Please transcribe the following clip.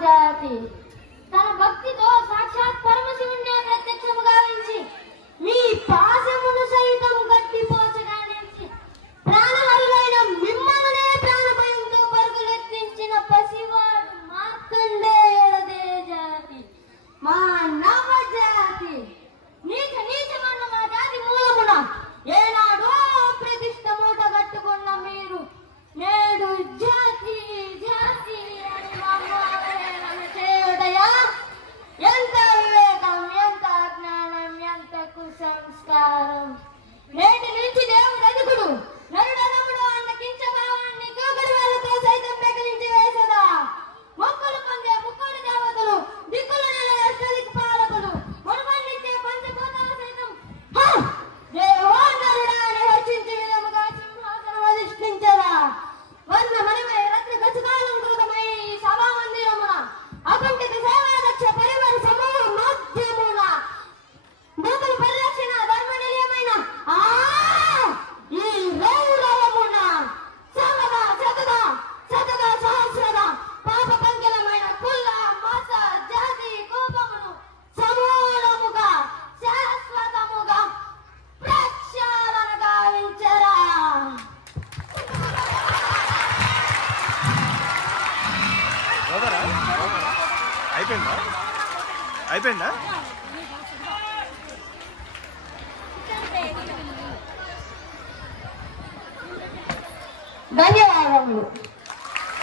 జాతి. తన భక్తితో సాక్షాత్ పరమశివుణ్ణి ప్రత్యక్షము గావించి మీ పాశమును సైతం గట్టిపోచగానించి ప్రాణహరులైన మిమ్మల్నే ప్రాణభయంతో పరుగులెత్తించిన పసివాడు మార్కండేయులదే జాతి, మా నవజాతి. నీచమన్న మా జాతి మూలమున ఏనాడో ప్రతిష్ట మూట కట్టుకున్న మీరు నేడు జాతి జాతి అని మమ్మల్ని చేయుటయా? ఎంత వివేకం, ఎంత జ్ఞానం, ఎంత కుసంస్కారం! నేటి నుంచి దేవుడు అదుగుడు, నరుడనముడు అన్న కించభావాన్ని దూకుడు వేలతో సైతం పెకిలించి వేసదా. మొక్కులు పొందే ముక్కుడు దేవతలు, దిక్కులు అష్టదిక్ పాలకులు, మునుమన్నిచ్చే పంచభూతాలు సైతం దేవో నరుడా అని హర్షించే విధముగా సింహాసనం అధిష్ఠించదా. వర్ణ మణిమయ రత్న గజకాలంకృతమై ఈ సభా మందిరమున అకుంఠిత సేవాదక్ష పరివార సమూహ మధ్యమున భూతుల పరిరక్షణ ధర్మ నిలయమైన ఈ రౌరవమున శతద సహస్రద పాప పంకిలమైన కుల మత జాతి కోపమును సమూలముగా శాశ్వతముగా ప్రక్షాళన గావించరా. అయిపోయిందా? ధన్యవాదములు.